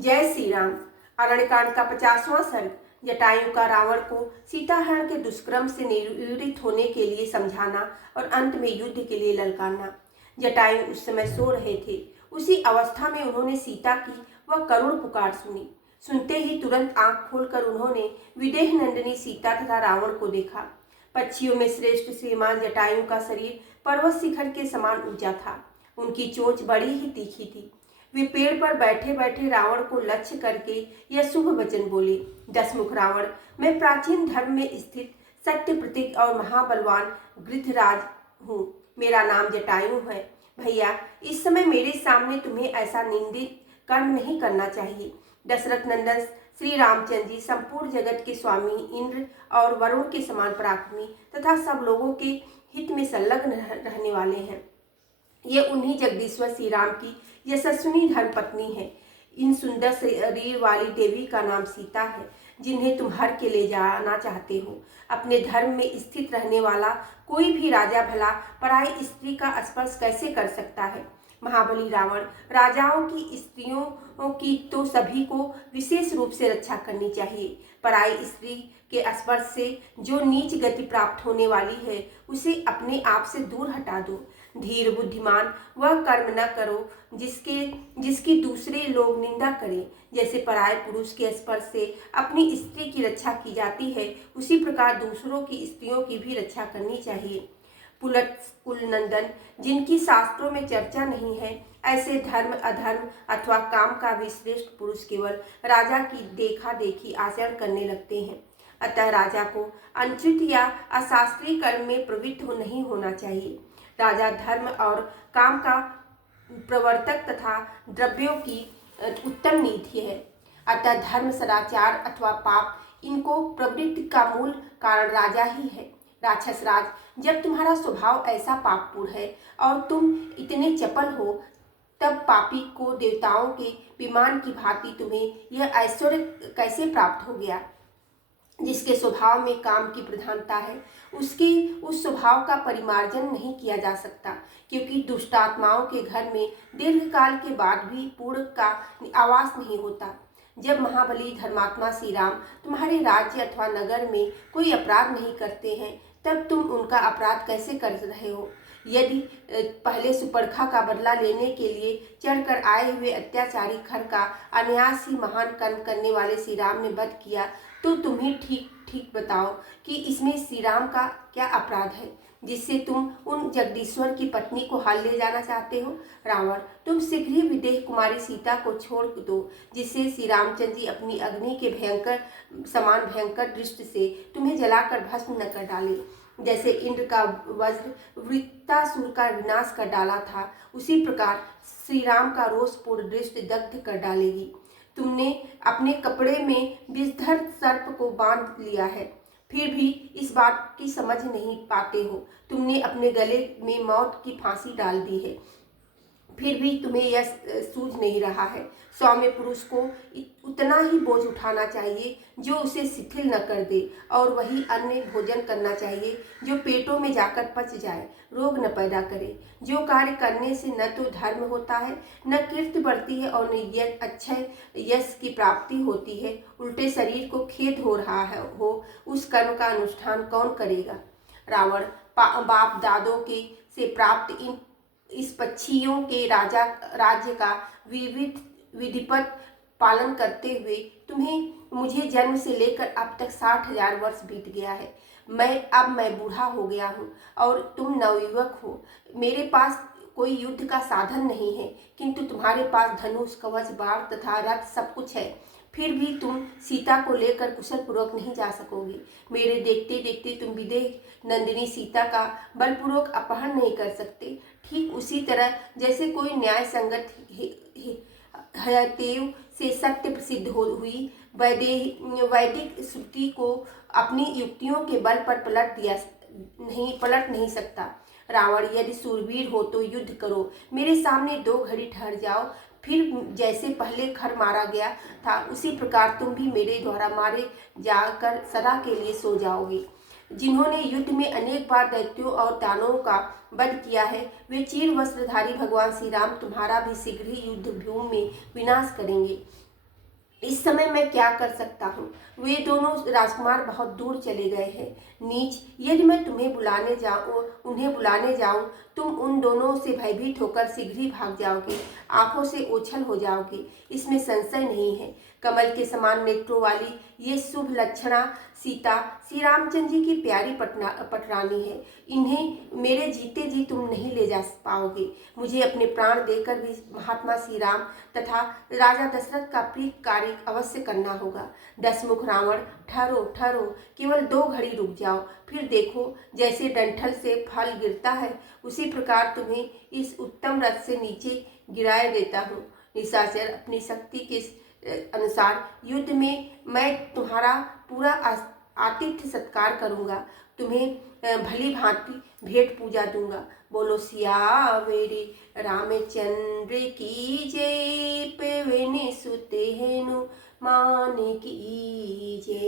जय श्री राम। अरण्यकांड का 50वां सर्ग। जटायु का रावण को सीताहरण के दुष्कर्म से निवृत्त होने के लिए समझाना और अंत में युद्ध के लिए ललकारना। जटायु उस समय सो रहे थे। उसी अवस्था में उन्होंने सीता की वह करुण पुकार सुनी। सुनते ही तुरंत आंख खोलकर उन्होंने विदेह नंदिनी सीता तथा रावण को देखा। पक्षियों में श्रेष्ठ श्रीमान जटायु का शरीर पर्वत शिखर के समान ऊंचा था। उनकी चोंच बड़ी ही तीखी थी। वे पेड़ पर बैठे बैठे रावण को लक्ष्य करके यह शुभ वचन बोले। दशमुख रावण, मैं प्राचीन धर्म में स्थित सत्य प्रतीक और महाबलवान गृधराज हूँ। मेरा नाम जटायु है। भैया, इस समय मेरे सामने तुम्हें ऐसा निंदित कर्म नहीं करना चाहिए। दशरथ नंदन श्री रामचंद्र जी संपूर्ण जगत के स्वामी, इंद्र और वरुण के समान पराक्रमी तथा सब लोगों के हित में संलग्न रहने वाले हैं। ये उन्हीं जगदीश्वर श्री राम की यशस्विनी धर्मपत्नी है। इन सुंदर शरीर वाली देवी का नाम सीता है, जिन्हें तुम हर के ले जाना चाहते हो। अपने धर्म में स्थित रहने वाला कोई भी राजा भला पराई स्त्री का स्पर्श कैसे कर सकता है। महाबली रावण, राजाओं की स्त्रियों की तो सभी को विशेष रूप से रक्षा करनी चाहिए। पराई स्त्री के स्पर्श से जो नीच गति प्राप्त होने वाली है, उसे अपने आप से दूर हटा दो। धीर बुद्धिमान वह कर्म न करो जिसकी दूसरे लोग निंदा करें। जैसे पराये पुरुष के स्पर्श से अपनी स्त्री की रक्षा की जाती है, उसी प्रकार दूसरों की स्त्रियों की भी रक्षा करनी चाहिए। पुलट कुल नंदन, जिनकी शास्त्रों में चर्चा नहीं है, ऐसे धर्म अधर्म अथवा काम का भी श्रेष्ठ पुरुष केवल राजा की देखा देखी आचरण करने लगते हैं। अतः राजा को अनुचित या अशास्त्रीय कर्म में प्रवृत्त नहीं होना चाहिए। राजा धर्म और काम का प्रवर्तक तथा द्रव्यों की उत्तम नीति है। अतः धर्म, सदाचार अथवा पाप, इनको प्रवृत्ति का मूल कारण राजा ही है। राक्षस राज, जब तुम्हारा स्वभाव ऐसा पापपूर्ण है और तुम इतने चपल हो, तब पापी को देवताओं के विमान की भांति तुम्हें यह ऐश्वर्य कैसे प्राप्त हो गया। जिसके स्वभाव में काम की प्रधानता है, उसके उस स्वभाव का परिमार्जन नहीं किया जा सकता, क्योंकि दुष्टात्माओं के घर में दीर्घकाल के बाद भी पूर्ण का आवास नहीं होता। जब महाबली धर्मात्मा श्री राम तुम्हारे राज्य अथवा नगर में कोई अपराध नहीं करते हैं, तब तुम उनका अपराध कैसे कर रहे हो। यदि पहले सुपर्खा का बदला लेने के लिए चढ़कर आए हुए अत्याचारी खर का अनायास ही महान कर्म करने वाले श्री राम ने वध किया, तो तुम ही ठीक बताओ कि इसमें श्री राम का क्या अपराध है, जिससे तुम उन जगदीश्वर की पत्नी को हाल ले जाना चाहते हो। रावण, तुम शीघ्र ही विदेह कुमारी सीता को छोड़ दो, जिससे श्री रामचंद्र जी अपनी अग्नि के समान भयंकर दृष्टि से तुम्हें जलाकर भस्म न कर डाले। जैसे इंद्र का वज्र वृत्तासुर का विनाश कर डाला था, उसी प्रकार श्री राम का रोषपूर्ण दृष्टि दग्ध कर डालेगी। तुमने अपने कपड़े में विषधर सर्प को बांध लिया है, फिर भी इस बात की समझ नहीं पाते हो। तुमने अपने गले में मौत की फांसी डाल दी है, फिर भी तुम्हें यह सूझ नहीं रहा है। सौम्य पुरुष को उतना ही बोझ उठाना चाहिए जो उसे शिथिल न कर दे, और वही अन्य भोजन करना चाहिए जो पेटों में जाकर पच जाए, रोग न पैदा करे। जो कार्य करने से न तो धर्म होता है, न कीर्ति बढ़ती है और न अच्छे यश की प्राप्ति होती है, उल्टे शरीर को खेद हो रहा है उस कर्म का अनुष्ठान कौन करेगा। रावण, बाप दादों के से प्राप्त इस पक्षियों के राज्य का विधिवत पालन करते हुए तुम्हें मुझे जन्म से लेकर अब तक 60,000 वर्ष बीत गया है। मैं बूढ़ा हो गया हूँ और तुम नवयुवक हो। मेरे पास कोई युद्ध का साधन नहीं है, किंतु तुम्हारे पास धनुष, कवच, बाण तथा रथ सब कुछ है। फिर भी तुम सीता को लेकर कुशल पूर्वक नहीं जा सकोगे। मेरे देखते देखते तुम विदेह नंदिनी सीता का बलपूर्वक अपहरण नहीं कर सकते। ठीक उसी तरह जैसे कोई न्याय संगत हयतेव से सत्य प्रसिद्ध हुई वैदिक श्रुति को अपनी युक्तियों के बल पर पलट नहीं सकता। रावण, यदि सूरवीर हो तो युद्ध करो, मेरे सामने 2 घड़ी ठहर जाओ। फिर जैसे पहले खर मारा गया था, उसी प्रकार तुम भी मेरे द्वारा मारे जाकर सदा के लिए सो जाओगे। जिन्होंने युद्ध में अनेक बार दैत्यों और दानवों का वध किया है, वे चीर वस्त्रधारी भगवान श्री राम तुम्हारा भी शीघ्र ही युद्ध भूमि में विनाश करेंगे। इस समय मैं क्या कर सकता हूँ। वे दोनों राजकुमार बहुत दूर चले गए हैं। नीच, यदि मैं उन्हें बुलाने जाऊं, तुम उन दोनों से भयभीत होकर शीघ्र ही भाग जाओगे, आंखों से ओझल हो जाओगे, इसमें संशय नहीं है। कमल के समान नेत्रों वाली ये शुभ लक्षणा सीता श्री रामचंद्र जी की प्यारी पटरानी है। इन्हें मेरे जीते जी तुम नहीं ले जा पाओगे। मुझे अपने प्राण देकर भी महात्मा श्री राम तथा राजा दशरथ का प्रिय कार्य अवश्य करना होगा। दशमुख रावण, ठहरो ठहरो, केवल 2 घड़ी रुक जाओ, फिर देखो जैसे डंठल से फल गिरता है उसी प्रकार तुम्हें इस उत्तम रथ से नीचे गिराए देता हूँ। निशाचर, अपनी शक्ति के अनुसार युद्ध में मैं तुम्हारा पूरा आतिथ्य सत्कार करूंगा, तुम्हें भली भांति भेंट पूजा दूंगा। बोलो सियावेरी रामचंद्र की जय, पवन सुत हनुमान की जय।